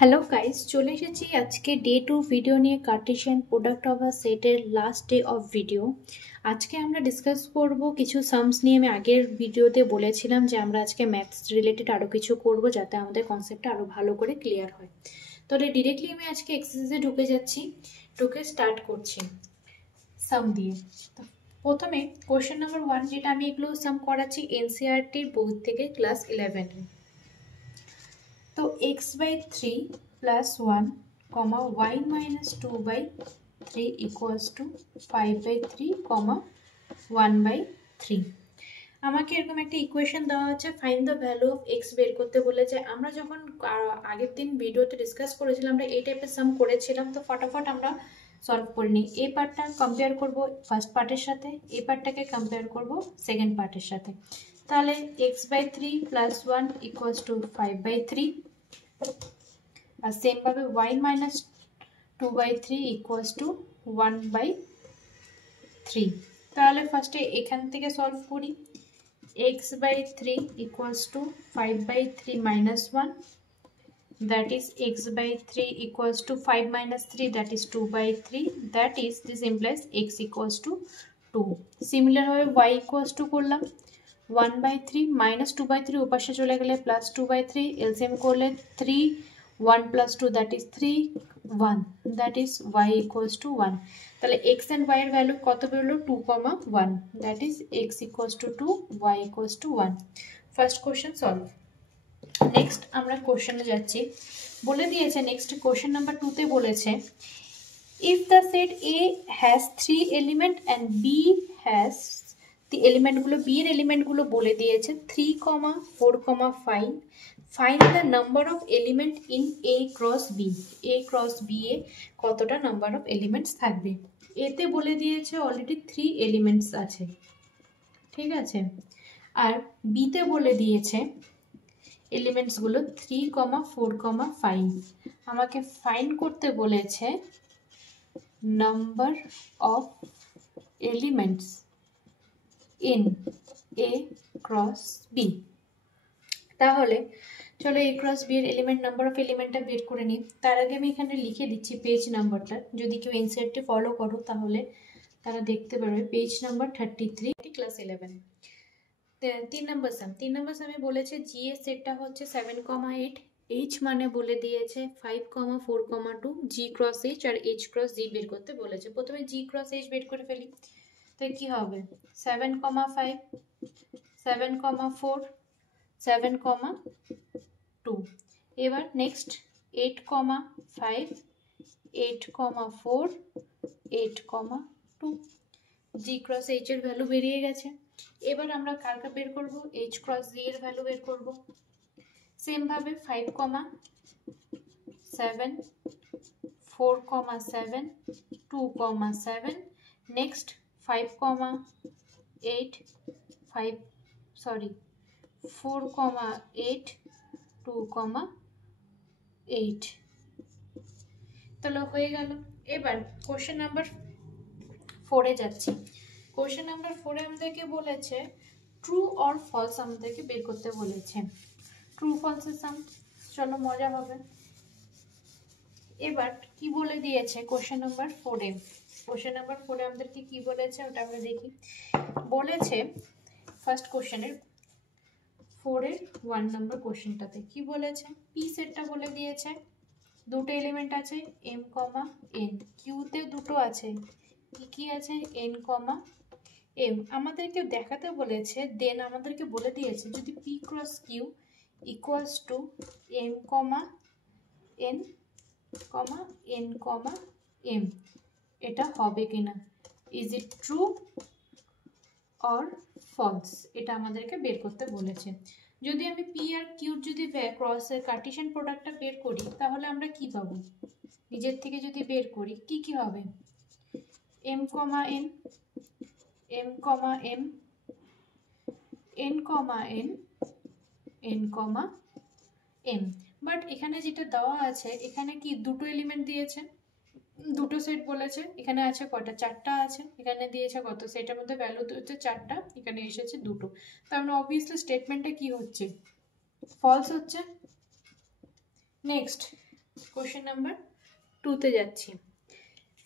Hello guys, চলে এসেছি আজকে ডে 2 ভিডিও নিয়ে কার্টেশিয়ান প্রোডাক্ট অফ আ সেটের লাস্ট ডে অফ ভিডিও। আজকে আমরা ডিসকাস করব কিছু সামস নিয়ে। আমি আগের ভিডিওতে বলেছিলাম যে আমরা আজকে ম্যাথস রিলেটেড আরও কিছু করব যাতে আমাদের কনসেপ্টটা আরও ভালো করে ক্লিয়ার হয়। তাহলে ডিরেক্টলি আমি আজকে এক্সারসাইজে ঢুকে যাচ্ছি, ঢুকে স্টার্ট করছি সাম দিয়ে। তো প্রথমে কোয়েশ্চেন নাম্বার 1, যেটা আমি এগুলো সাম করাচ্ছি এনসিইআরটির বই থেকে ক্লাস 11। तो x/3 plus 1 comma y minus 2/3 equals to 5/3 comma 1/3। আমাকে এরকম একটা ইকুয়েশন দেওয়া আছে, find the value of x বের করতে বলেছে। আমরা যখন আগের দিন ভিডিওতে ডিসকাস করেছিলাম আমরা এই টাইপের সাম করেছিলাম, তো ফটাফট আমরা সলভ করে নিই। এই পার্টটা কম্পেয়ার করব ফার্স্ট পার্টের সাথে, এই পার্টটাকে কম্পেয়ার করব সেকেন্ড পার্টের সাথে। তাহলে x/3 plus 1 equals to 5/3 R same ভাবে y minus 2/3 equals to 1/3। তাহলে ফার্স্টে এখান থেকে সলভ করি। x/3 equals to 5/3 minus 1, that is x/3 equals to 5 minus 3, that is 2/3, that is this implies x equals to 2। Similar ভাবে y equals to করলাম 1/3 minus 2/3 ওপাশে চলে গেলে প্লাস 2/3, এলসিএম করলে 3 1 plus 2 that is 3 1, that is y equals to 1। তাহলে x and y এর value কত বেরোলো 2, 1, that is x equals to 2, y equals to 1। First question solve. Next আমরা কোশ্চেনে যাচ্ছি। বলে দিয়েছে নেক্সট কোশ্চেন নাম্বার 2 তে বলেছে if the set A has 3 element and B has the element গুলো, B এর এলিমেন্ট গুলো বলে দিয়েছে 3, 4, 5। find the number of element in A cross B। A cross B এ কতটা নাম্বার অফ এলিমেন্টস থাকবে। এতে বলে দিয়েছে অলরেডি 3 এলিমেন্টস আছে, ঠিক আছে। আর বি তে বলে দিয়েছে এলিমেন্টস গুলো 3, 4, 5। আমাকে ফাইন্ড করতে বলেছে number of elements in A cross B। তাহলে চলো A ক্রস B এর এলিমেন্ট নাম্বার অফ এলিমেন্টটা বের করে নিই। তার আগে আমি এখানে লিখে দিচ্ছি পেজ নাম্বারটা, যদি কেউ এনসিইআরটি ফলো করো তাহলে তারা দেখতে পারবে পেজ নাম্বার 33 ক্লাস 11। 3 নম্বর সামে বলেছে জি এর সেটটা হচ্ছে 7, 8। এইচ মানে বলে দিয়েছে 5, 4, 2 জি cross H R H cross জি বের করতে বলেছে। প্রথমে জি ক্রস এইচ বের করে ফেলি। তাই কি হবে 7, 5, 7, 4, 7, 2। এবার নেক্সট 8, 5, 8, 4, 8, 2। জি ক্রস এইচ এর ভ্যালু বেরিয়ে গেছে। এবার আমরা কারটা বের করব, এইচ ক্রস জি এর ভ্যালু বের করব। সেম ভাবে 5, 7, 4, 7, 2, 7। নেক্সট 5, 8, 4, 8, 2, 8। তাহলে হয়ে গেল। এবার কোশ্চেন নাম্বার 4 এ যাচ্ছি। কোশ্চেন নাম্বার 4 এ আমাদেরকে বলেছে ট্রু অর ফলস আমাদেরকে বের করতে বলেছে। ট্রু ফলস এর সাম, চলো মজা হবে। এবার কি বলে দিয়েছে কোশ্চেন নাম্বার 4 এ। কোশ্চেন নাম্বার 4 এ আমাদেরকে কি বলেছে ওটা আমরা দেখি। বলেছে ফার্স্ট কোশ্চেনের 4 এর 1 নাম্বার কোশ্চেনটাতে কি বলেছে, পি সেটটা বলে দিয়েছে দুটো এলিমেন্ট আছে m, n। কিউতে দুটো আছে, কি আছে n, m। আমাদেরকে দেখাতে বলেছে, দেন আমাদেরকে বলে দিয়েছে যদি p cross q equals to m, n, n, m এটা হবে কিনা, is it true or false, এটা আমাদেরকে বের করতে বলেছে। যদি আমি p আর q যদি ক্রসের কার্টেশিয়ান প্রোডাক্টটা বের করি তাহলে আমরা কি পাবো, নিজের থেকে যদি বের করি কি হবে m, n, m, m, n, n, m। But এখানে যেটা দেওয়া আছে এখানে কি দুটো এলিমেন্ট দিয়েছে, দুটো সেট বলেছে। এখানে আছে কটা, 4টা আছে। এখানে দিয়েছে কত, সেটার মধ্যে ভ্যালু হচ্ছে 4টা, এখানে এসেছে দুটো। তার মানে অবভিয়াসলি স্টেটমেন্টটা কি হচ্ছে, ফলস হচ্ছে। নেক্সট কোশ্চেন নাম্বার 2-তে যাচ্ছি।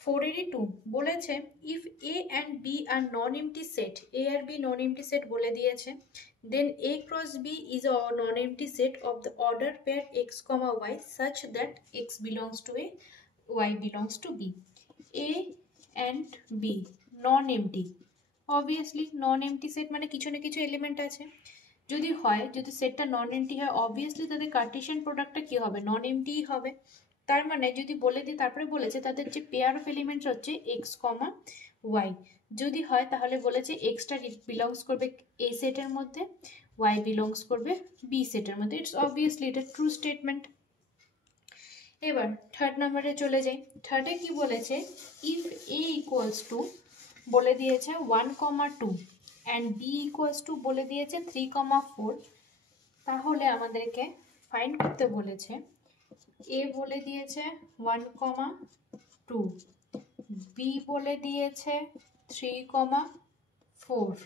482 বলেছে if A and B are non empty set, A আর বি নন এমটি সেট বলে দিয়েছে, then A cross B is a non empty set of the order pair x comma y such that x belongs to A, y belongs to B. A and B non empty, obviously non empty set মানে কিছু না কিছু element আছে। যদি হয়, যদি সেটটা নন MT হয়, অবভিয়াসলি তাদের কার্টেশিয়ান প্রোডাক্টটা কি হবে, নন এমটিই হবে। তার মানে যদি বলে দিই, তারপরে বলেছে তাদের যে পেয়ার অফ এলিমেন্টস হচ্ছে এক্স কমা ওয়াই, যদি হয় তাহলে বলেছে এক্সটা বিলংস করবে এ সেটের মধ্যে, ওয়াই বিলংস করবে বি সেটের মধ্যে। ইটস অবভিয়াসলি এটা ট্রু স্টেটমেন্ট। এবার থার্ড নাম্বারে চলে যাই। থার্ডে কি বলেছে, ইফ এ ইকুয়ালস টু বলে দিয়েছে 1,2 অ্যান্ড বি ইকুয়ালস টু বলে দিয়েছে 3,4, তাহলে আমাদেরকে ফাইন্ড করতে বলেছে এ বলে দিয়েছে 1,2, বি বলে দিয়েছে 3,4,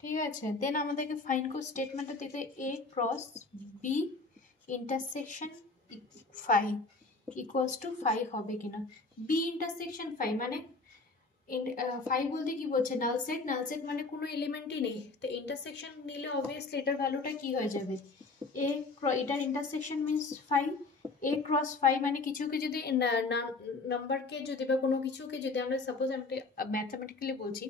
ঠিক আছে। দেন আমাদেরকে ফাইন্ড করে স্টেটমেন্টটা দিতে A cross B intersection 5 equals to 5 হবে কিনা। বি ইন্টারসেকশন 5 মানে 5 বলতে কি বলছে, নাল সেট, নাল সেট মানে কোনো এলিমেন্টই নেই, তো ইন্টারসেকশন নিলে অবভিয়াসলি এটার ভ্যালুটা কি হয়ে যাবে, এ এটার ইন্টারসেকশন মিনস 5, এ ক্রস 5 মানে কিছুকে যদি নাম্বারকে যদি বা কোনো কিছুকে যদি আমরা সাপোজ আমি ম্যাথামেটিক্যালি বলছি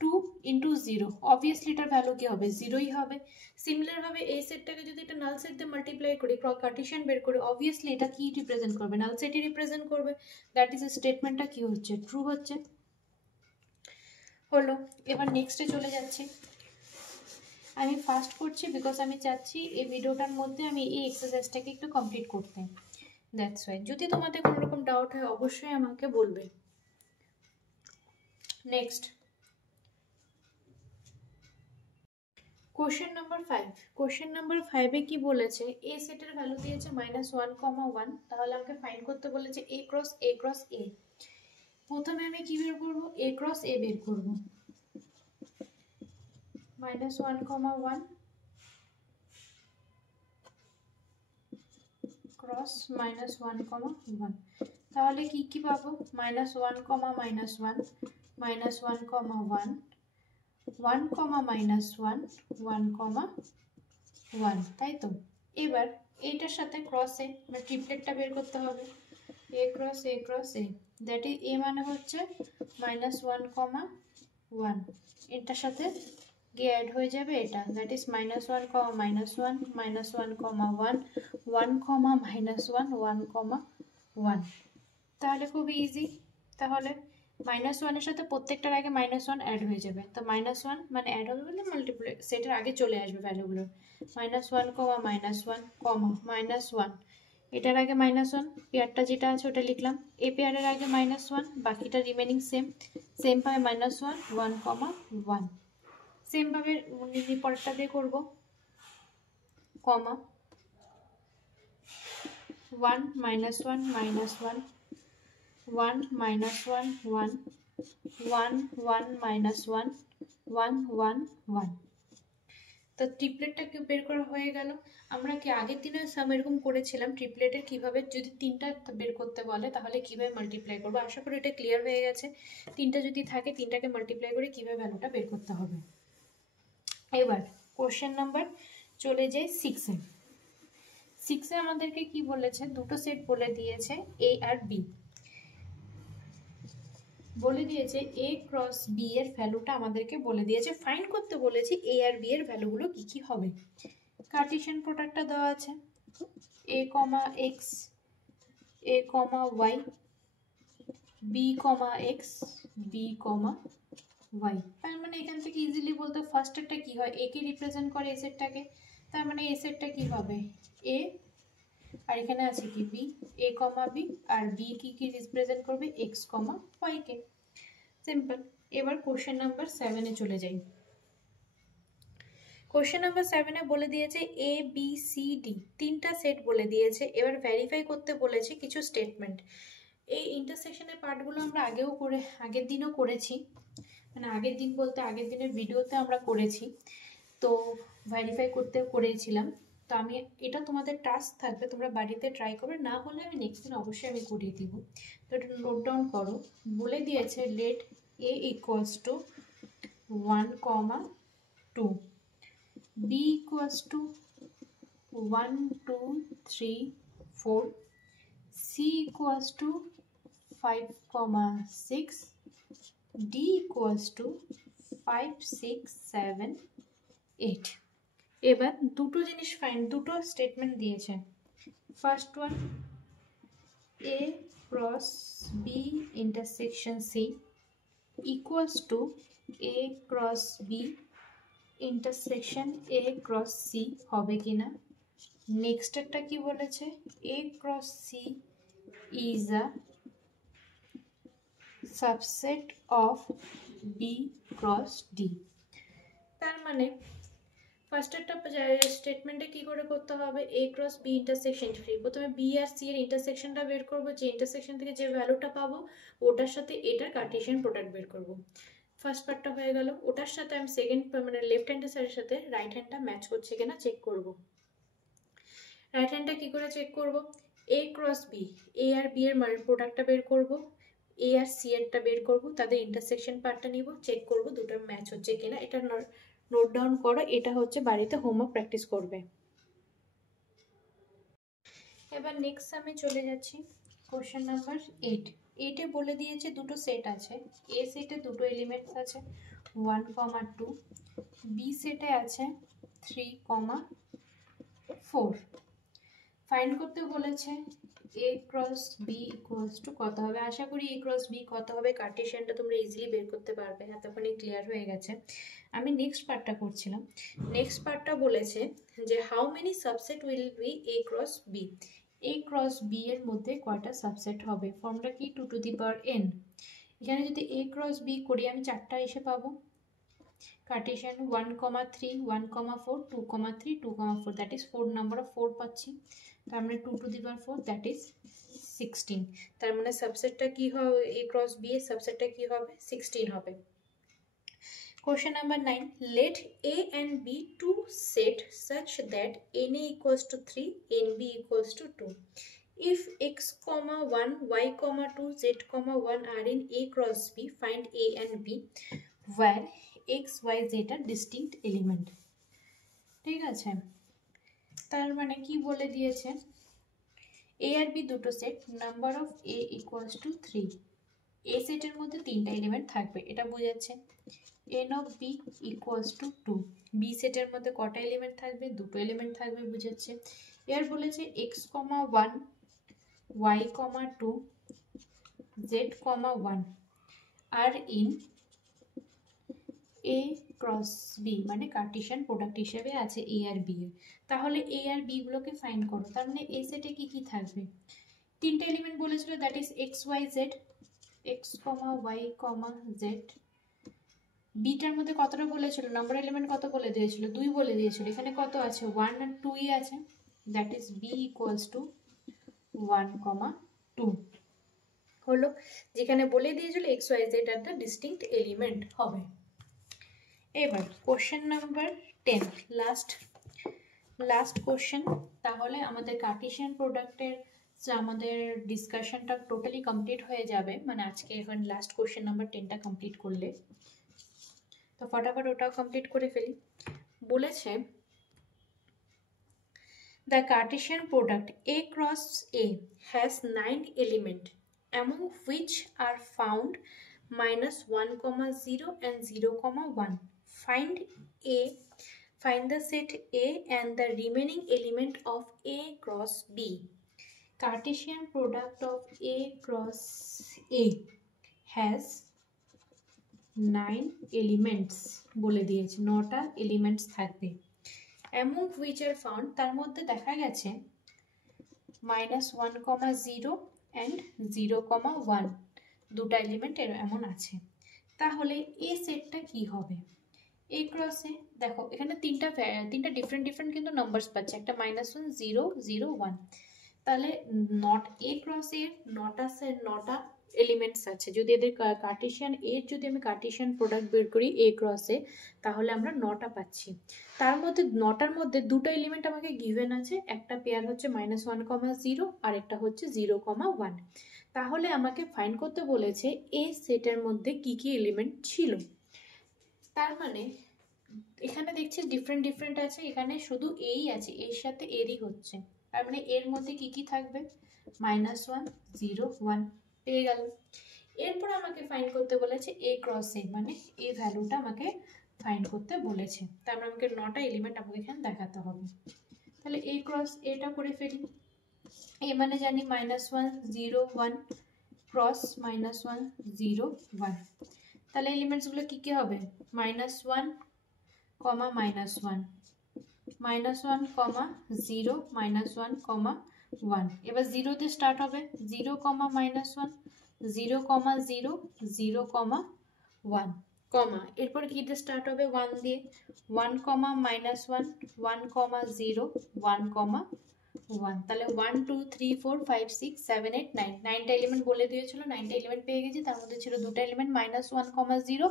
2 ইন্টু 0, অবভিয়াসলি এটার ভ্যালু কি হবে, 0ই হবে। সিমিলারভাবে এই সেটটাকে যদি এটা নাল সেট দিয়ে মাল্টিপ্লাই করি, কার্টেশিয়ান বের করি, অবভিয়াসলি এটা কি রিপ্রেজেন্ট করবে, নাল সেটই রিপ্রেজেন্ট করবে। দ্যাট ইজ এ স্টেটমেন্টটা কি হচ্ছে, ট্রু হচ্ছে। হলো। এবার নেক্সটে চলে যাচ্ছি। আমি ফাস্ট করছি বিকজ আমি চাচ্ছি এই ভিডিওটার মধ্যে আমি এই এক্সারসাইজটাকে একটু কমপ্লিট করতে, দ্যাটস ওয়াই। যদি তোমাদের কোনো রকম ডাউট হয় অবশ্যই আমাকে বলবে। Next question number 5। Question number 5-এ কি বলেছে, এ সেটের ভ্যালু দিয়েছে -1,1, তাহলে আমাকে ফাইন্ড করতে বলেছে এ ক্রস এ ক্রস এ। প্রথমে আমি কি বের করব, এ ক্রস এ বের করব। -1,1 ক্রস -1,1, তাহলে কি কি পাবো, -1, -1, -1, -1, 1, 1, -1, 1, 1, তাই তো। এবার এইটার সাথে ক্রসে মানে ট্রিপলেটটা বের করতে হবে, A cross A cross A, that is A মানে হচ্ছে -1, 1, এটার সাথে গিয়ে অ্যাড হয়ে যাবে এটা, দ্যাট ইজ -1, -1, -1, -1, 1, 1, -1, 1, তাহলে খুব ইজি। তাহলে -1 এর সাথে প্রত্যেকটার আগে -1 অ্যাড হয়ে যাবে, তো -1 মানে অ্যাড হবে বলে মাল্টিপ্লাই সেটার আগে চলে আসবে ভ্যালুগুলো, -1, -1, -1, এটার আগে -1, পেয়ারটা যেটা আছে ওটা লিখলাম, এ পেয়ারের আগে -1, বাকিটা রিমেনিং সেম পাবে -1, 1, 1, সেম ভাবে পরেরটা দিয়ে করবো, কমা 1, -1, -1, 1, -1, 1, 1, 1, -1, 1, 1, 1, তো ট্রিপলেটটা বের করা হয়ে গেল। আমরা কি আগের দিনে সাম এরকম করেছিলাম ট্রিপলেটের কিভাবে যদি তিনটা বের করতে বলে তাহলে কিভাবে মাল্টিপ্লাই করবো, আশা করি এটা ক্লিয়ার হয়ে গেছে। তিনটা যদি থাকে তিনটাকে মাল্টিপ্লাই করে কিভাবে ভ্যালুটা বের করতে হবে। এবার কোশ্চেন নাম্বার চলে যাই 6-এ। 6-এ আমাদেরকে কি বলেছে, দুটো সেট বলে দিয়েছে এ আর বি, বলে দিয়েছে এ ক্রস বি এর ভ্যালুটা আমাদেরকে বলে দিয়েছে, ফাইন্ড করতে বলেছে এ আর বি এর ভ্যালুগুলো কি কি হবে। কার্টেশিয়ান প্রোডাক্টটা দেওয়া আছে, এ কমা এক্স, এ কমা Y, B comma x, B comma Y. তার মানে এখান থেকে ইজিলি বলতে ফার্স্টেরটা কি হয়, এ কে রিপ্রেজেন্ট করে এ সেটটাকে, তার মানে এ সেটটা কি হবে এ, আর এখানে আছে কি বি, এ কমা বি, আর বি কি রিপ্রেজেন্ট করবে এক্স কমা ওয়াই কে, সিম্পল। এবার কোশ্চেন নাম্বার 7-এ চলে যাই। কোশ্চেন নাম্বার 7-এ বলে দিয়েছে এ বি সি ডি তিনটা সেট বলে দিয়েছে, এবার ভেরিফাই করতে বলেছে কিছু স্টেটমেন্ট। এই ইন্টারসেকশনের পার্টগুলো আমরা আগের দিনও করেছি, মানে আগের দিন বলতে আগের দিনের ভিডিওতে আমরা করেছি, তো ভেরিফাই করতে করেছিলাম। তো আমি এটা তোমাদের টাস্ক থাকবে, তোমরা বাড়িতে ট্রাই করবে, না হলে আমি নেক্সট দিন অবশ্যই আমি করিয়ে দিব। তো এটা নোট ডাউন করো। বলে দিয়েছে let a equals to 1,2, b equals to 1 2 3 4, c equals to 5,6, d equals to 5 6 7 8। এবার দুটো জিনিস ফাইন্ড, দুটো স্টেটমেন্ট দিয়েছে। First one, a cross b intersection c equals two a cross b intersection a cross c হবে কিনা। Next একটা কি বলেছে, a cross c is a subset of b cross d। তার মানে ফার্স্টেরটা স্টেটমেন্টে কি করে করতে হবে, a cross b intersection free. প্রথমে b আর c এর ইন্টারসেকশনটা বের করব, যে ইন্টারসেকশন থেকে যে ভ্যালুটা পাবো ওটার সাথে এটার কার্টেশিয়ান প্রোডাক্ট বের করব। ফার্স্ট পার্টটা হয়ে গেল। ওটার সাথে আমি সেকেন্ড মানে লেফট হ্যান্ডের সাইডের সাথে রাইট হ্যান্ডটা ম্যাচ করছে কিনা চেক করব। রাইট হ্যান্ডটা কি করে চেক করব, a ক্রস b, a আর b এর প্রোডাক্টটা বের করব, a আর c এরটা বের করব, তাদের ইন্টারসেকশন পার্টটা নিব, চেক করব দুটো ম্যাচ হচ্ছে কিনা। এটা নোট ডাউন করো, এটা হচ্ছে বাড়িতে হোমওয়ার্ক প্র্যাকটিস করবে। এবার নেক্সট আমি চলে যাচ্ছি কোশ্চেন নাম্বার 8। 8-এ বলে দিয়েছে দুটো সেট আছে, এ সেটে দুটো এলিমেন্টস আছে 1,2, বি সেটে আছে 3,4। ফাইন্ড করতে বলেছে a cross b equals two কত হবে। আশা করি a ক্রস b কত হবে কার্টেশিয়ানটা তোমরা ইজিলি বের করতে পারবে, এতক্ষণে ক্লিয়ার হয়ে গেছে। আমি নেক্সট পার্টটা করছিলাম। নেক্সট পার্টটা বলেছে যে how many subset will be a cross b, a cross b এর মধ্যে কয়টা সাবসেট হবে। ফর্মটা কি 2 টু দি পাওয়ার n। এখানে যদি a ক্রস b করি আমি চারটা এসে পাবো। Kardashian 1,3 1,4 2,3 2,4, that is 4 number of 4 পাচ্ছি। তার মানে 2 to the power 4 that is 16। তার মানে সাবসেটটা কি হবে, a ক্রস b এর সাবসেটটা কি হবে 16 হবে। Question number 9, let a and b two set such that na equals to 3 nb equals to 2. If x comma 1 y comma 2 z comma 1 are in a cross b, find a and b where x y z are distinct element। ঠিক আছে, তার মানে কি বলে দিয়েছে, a আর b দুটো set, number of a equals two 3, a সেটের মধ্যে তিনটা এলিমেন্ট থাকবে এটা বোঝাচ্ছে। n of b equals to 2, b সেটের মধ্যে কটা এলিমেন্ট থাকবে, দুটো এলিমেন্ট থাকবে বোঝাচ্ছে। এর বলেছে x, 1 y, 2 z, 1 আর ইন a ক্রস b, মানে কার্টেশিয়ান প্রোডাক্ট হিসেবে আছে a আর b এর। তাহলে a আর b গুলোকে ফাইন্ড করো। তার মানে a সেটে কি কি থাকবে, তিনটা এলিমেন্ট বলেছিল, that is x y z, x, y, z। Bitter মধ্যে কতটা বলেছিল, নাম্বার এলিমেন্ট কত বলে দিয়েছিল, 2 বলে দিয়েছিল। এখানে কত আছে 1 আর 2ই আছে, that is b equals to 1,2 হলো। যেখানে বলে দিয়েছিল x y z are the distinct element হবে। এবার কোশ্চেন নাম্বার 10, লাস্ট কোশ্চেন। তাহলে আমাদের কার্টেশিয়ান প্রোডাক্টের আমাদের ডিসকাশনটা টোটালি কমপ্লিট হয়ে যাবে, মানে আজকে এখন লাস্ট কোশ্চেন নাম্বার 10টা কমপ্লিট করলে। তো ফটাফট ওটাও কমপ্লিট করে ফেলি। বলেছে the Cartesian product a cross a has 9 elements among which are found -1,0 and 0,1. Find the set a and the remaining element of a cross b. Cartesian product of a cross a has 9 elements বলে দিয়েছে, 9টা elements থাকবে। among which are found, তার মধ্যে দেখা গেছে -1,0 and 0,1 দুটো element এমন আছে। তাহলে এই সেটটা কি হবে, a ক্রস এ দেখো এখানে তিনটা ডিফারেন্ট কিন্তু নাম্বারস পাচ্ছে, একটা -1 0 0 1। তাহলে নট a ক্রস এ 9টা এলিমেন্টস আছে। যদি এদের কার্টেশিয়ান এর যদি আমি কার্টেশিয়ান প্রোডাক্ট বের করি এ ক্রস এ, তাহলে আমরা 9টা পাচ্ছি। তার মধ্যে 9টার মধ্যে দুটো এলিমেন্ট আমাকে গিভেন আছে, একটা পেয়ার হচ্ছে -1,0 আর একটা হচ্ছে 0,1। তাহলে আমাকে ফাইন্ড করতে বলেছে এই সেটের মধ্যে কি কি এলিমেন্ট ছিল। তার মানে এখানে দেখছি ডিফারেন্ট আছে, এখানে শুধু এই আছে, এর সাথে এরই হচ্ছে, তার মানে এর মধ্যে কি কি থাকবে, -1 0 1 পেয়ে গেল। এরপর আমাকে ফাইন্ড করতে বলেছে এ ক্রস এ, মানে এই ভ্যালুটা আমাকে ফাইন্ড করতে বলেছে। তারপর আমাকে 9টা এলিমেন্ট আমাকে এখানে দেখাতে হবে। তাহলে এ ক্রস এটা করে ফেলি। এ মানে জানি -1 0 1 ক্রস -1 0 1। তাহলে এলিমেন্টসগুলো কি কি হবে, -1 -1 -1 0 -1 1। এবার 0 দিয়ে স্টার্ট হবে, 0 -1 0 0 0 1 কমা, এরপর কি দিয়ে স্টার্ট হবে, 1 দিয়ে, 1 -1 1 0 1 1। তাহলে 1 2 3 4 5 6 7 8 9, 9টা এলিমেন্ট বলে দিয়েছিল, 9টা এলিমেন্ট পেয়ে গেছি। তার মধ্যে ছিল দুটো এলিমেন্ট -1 0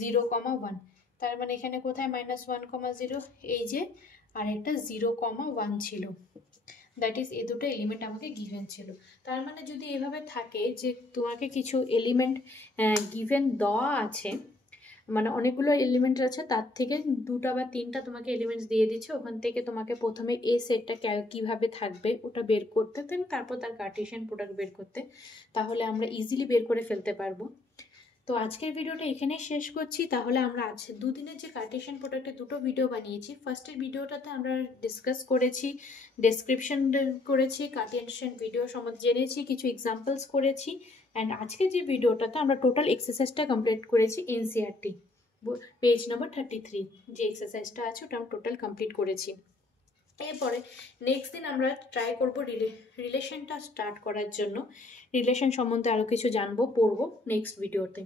0 1। তার মানে এখানে কোথায় -1 0, এই যে, আর একটা 0 1 ছিল, দ্যাট ইজ এই দুটো এলিমেন্ট আমাকে গিভেন ছিল। তার মানে যদি এভাবে থাকে যে তোমাকে কিছু এলিমেন্ট গিভেন দেওয়া আছে, মানে অনেকগুলো এলিমেন্ট আছে, তার থেকে 2টা বা 3টা তোমাকে এলিমেন্টস দিয়ে দিচ্ছে, ওখান থেকে তোমাকে প্রথমে এই সেটটা কিভাবে থাকবে ওটা বের করতে, তারপর তার কার্টেশিয়ান প্রোডাক্ট বের করতে, তাহলে আমরা ইজিলি বের করে ফেলতে পারবো। তো আজকের ভিডিওটা এখানেই শেষ করছি। তাহলে আমরা আজ দুদিনের যে কার্টেশিয়ান প্রোডাক্টের দুটো ভিডিও বানিয়েছি, ফার্স্টের ভিডিওটাতে আমরা ডিসকাস করেছি, ডেসক্রিপশন করেছি, কার্টেশিয়ান ভিডিও সম্বন্ধে জেনেছি, কিছু এক্সাম্পলস করেছি, অ্যান্ড আজকে যে ভিডিওটাতে আমরা টোটাল এক্সারসাইজটা কমপ্লিট করেছি এনসিইআরটি পেজ নাম্বার 33, যে এক্সারসাইজটা আছে ওটা আমরা টোটাল কমপ্লিট করেছি। এরপরে নেক্সট দিন আমরা ট্রাই করবো রিলেশনটা স্টার্ট করার জন্য, রিলেশন সম্বন্ধে আরও কিছু জানবো, পড়বো নেক্সট ভিডিওতে।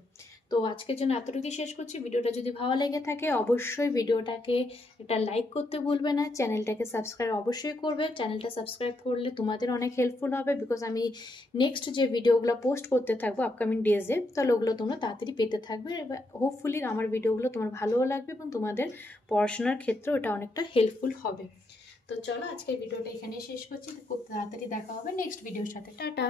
তো আজকের জন্য এতটুকুই শেষ করছি। ভিডিওটা যদি ভালো লেগে থাকে অবশ্যই ভিডিওটাকে একটা লাইক করতে ভুলবে না, চ্যানেলটাকে সাবস্ক্রাইব অবশ্যই করবে। চ্যানেলটা সাবস্ক্রাইব করলে তোমাদের অনেক হেল্পফুল হবে, বিকজ আমি নেক্সট যে ভিডিওগুলো পোস্ট করতে থাকবো আপকামিং ডেজে, তাহলে ওগুলো তোমরা তাড়াতাড়ি পেতে থাকবে। এবার হোপফুলি আমার ভিডিওগুলো তোমার ভালোও লাগবে এবং তোমাদের পড়াশোনার ক্ষেত্রে ওটা অনেকটা হেল্পফুল হবে। তো চলো আজকের ভিডিওটা এখানে শেষ করছি, খুব তাড়াতাড়ি দেখা হবে নেক্সট ভিডিওর সাথে। টাটা।